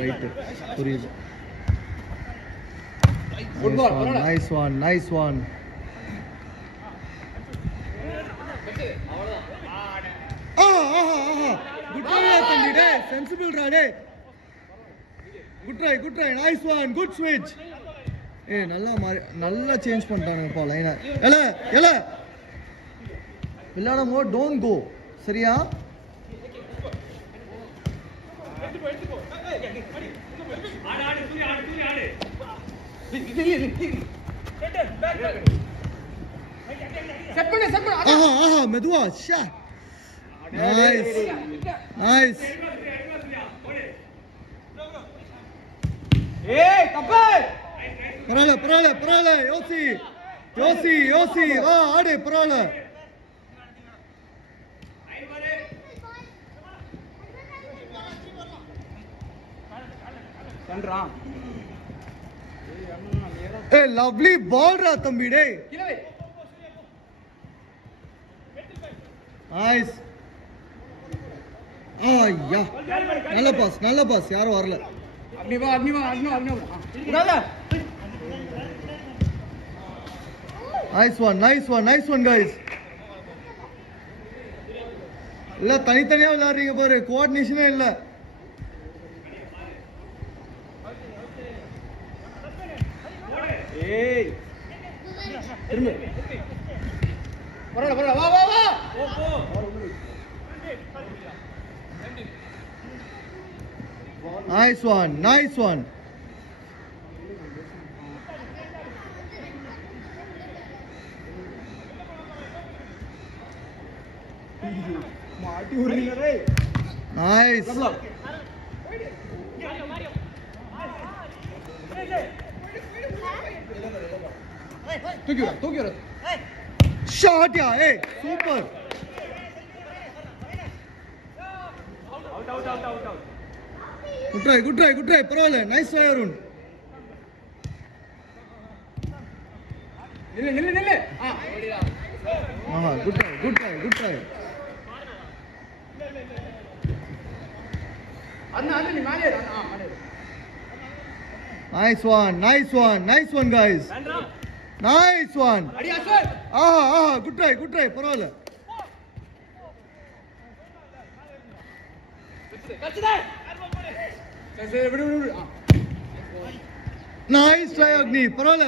Right புரியுது. Nice one. Good try தம்பி டே, சென்சிபிள் ரா டே. Good try nice one, good ஸ்விட்ச். நல்லா சேஞ்ச் பண்ணிட்டானுங்கப்பா லைனை. எல விளையாடும் போது டோன்ட் கோ, சரியா? மெதுவா. நைஸ். பரவாயில்ல. யோசி ஆடு, பரவாயில்ல. லவ்லி பால் ரா தம்பி டே. நைஸ். நல்ல பாஸ் யாரும் வரல. Nice one guys. இல்ல தனித்தனியா விளையாடுறீங்க பாரு, கோஆர்டினேஷனே இல்ல. Nice one. Nice. Tokyo. Shot ya, hey, super. Out. Good try. Parole, nice try Arun. Nille. Good try. Nice one guys. Nice one. Good try, parole. Nice try Agni, parole.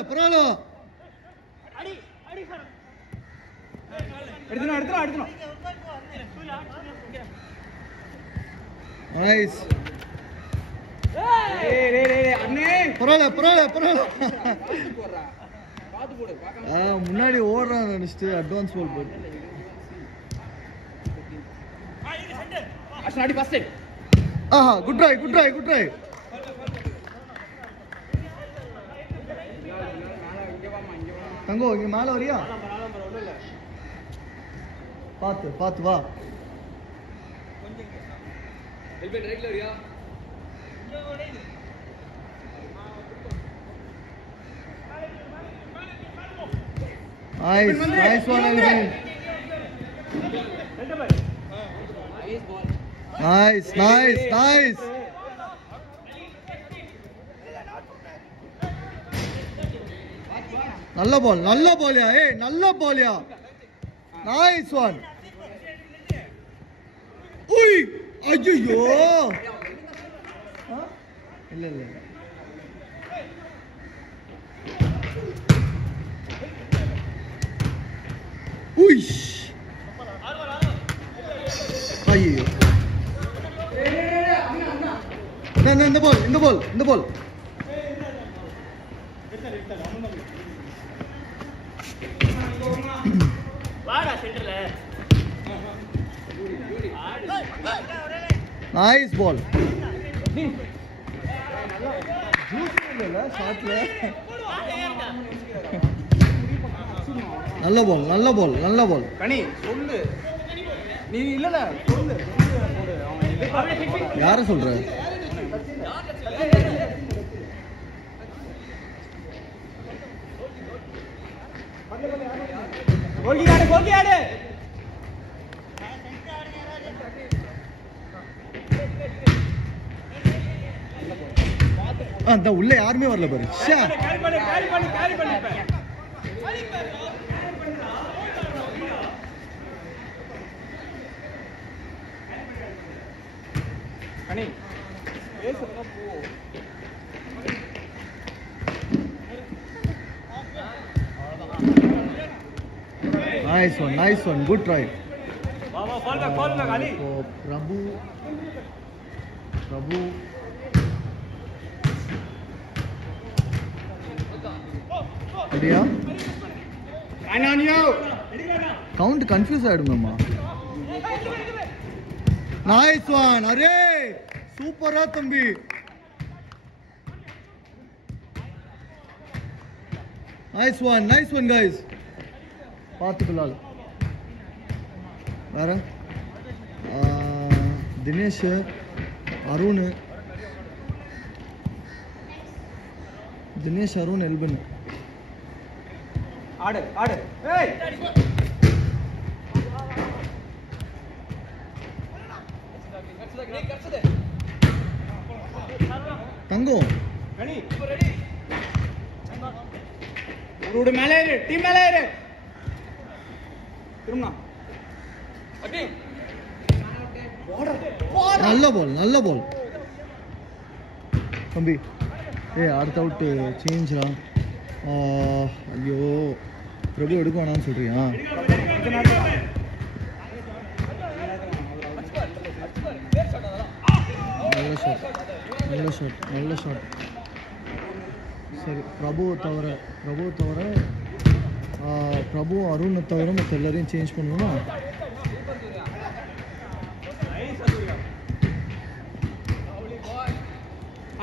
எடுத்துனோ. Nice. அண்ணே பரவாயில்ல. முன்னாடி ஓடுறான் நினைச்சிட்டு advance பால் போட்டு. Good try. தங்கோ இங்க மேல வரியா? பாத்து வா. ஹெல்மெட் ரைட்ல வரியா? Nice one Elvin. Nice. நல்ல பால்யா. நல்ல பால்யா. Nice one. உய் ஐயோ. இல்ல உய் ஐயோ. இந்த பால் வாடா சென்டர்ல. Nice ball. ஜூஸ்ல ஷாட்ல நல்ல பால். கனி சொல்லு நீ இல்லல சொல்லு போடு. அவன் யார சொல்ற? கோல்கி ஆடு. அந்த உள்ள யாருமே வரல பாரு. Nice one, good try. Prabhu. Ready? On you. Count confused aidungama. Nice one. Arey, super ah thambi. Nice one guys. Paathu Bilal. Where? Dinesh, Arun. Dinesh, Arun, Elvin. Order. Hey! Tango. Ready? Road malere, team malere. Turna. Okay. நல்ல பால் தம்பி. அடுத்த out சேஞ்ச்ரா. ஐயோ பிரபு எடுக்க வேணாம்னு சொல்றியா? நல்ல shot. சரி, பிரபு தவிர பிரபு அருணை தவிர மற்ற எல்லாரையும் சேஞ்ச் பண்ணுவோமா?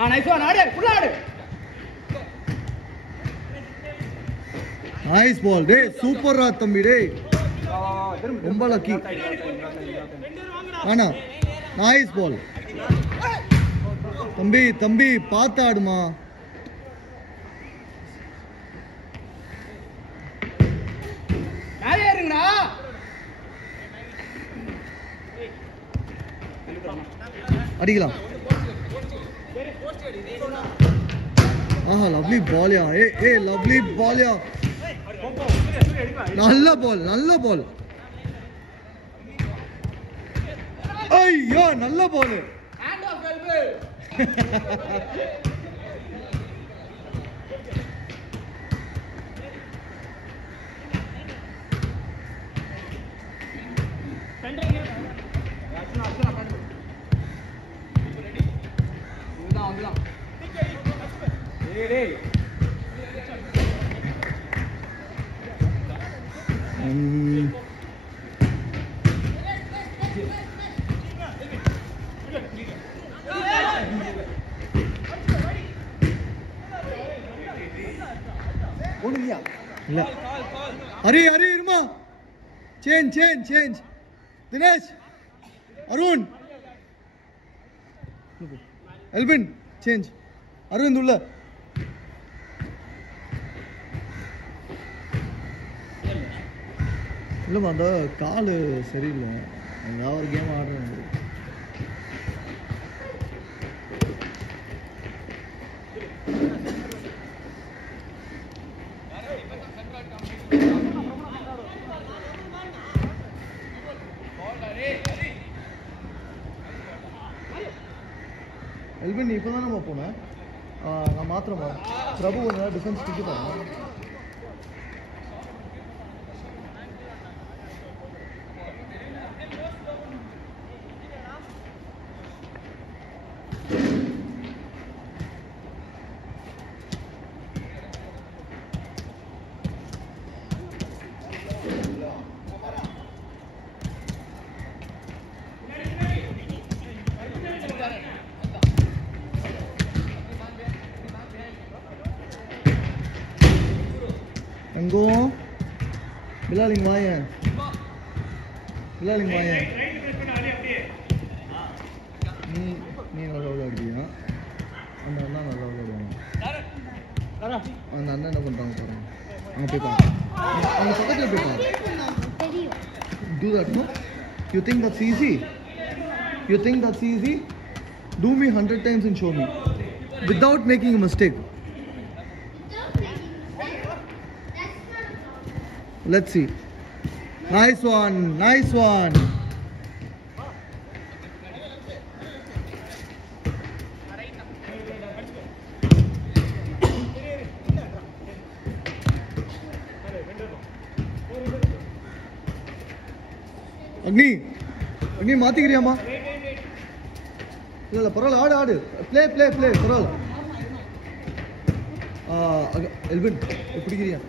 Nice one, full order. Nice ball, dey, super ra thambi dey. Romba lucky. Ana, nice ball. Thambi, paatha aaduma. Nare irunga. Adikalam. Lovely ball ya. Hey, lovely ball ya. Nalla ball. Ayyo, nalla ball. Hand off elbow. Hari Irma. Change. Dinesh. Arun. Elvin. Change. Arun ulla. இல்லைம்மா, அந்த கால் சரியில்லை. ஏதாவது ஒரு game ஆடுறேன். Elvin, இப்போ தான் நம்ம போனேன். நான் மாத்திரமா பிரபு ஒன்று டிஃபென்ஸ் பிடிக்க Tenggo, Bilal yang main. Ni நல்லா விளையாடுறியா? அந்த அண்ணா நல்லா விளையாடுவாங்க. அந்த அண்ணா என்ன பண்றாங்க பாருங்க. அங்க போய் பாருங்க. அந்த பக்கத்துல போய் பாருங்க. Do that, no? You think that's easy? Do me 100 times and show me. without making a mistake. Let's see. Nice one. Nice one. Agni. Agni, மாத்திக்கிறியாமா? இல்ல பரவாயில்ல ஆடு ஆடு. ப்ளே பரவாயில்ல. எல்வின் பிடிக்கிறியா?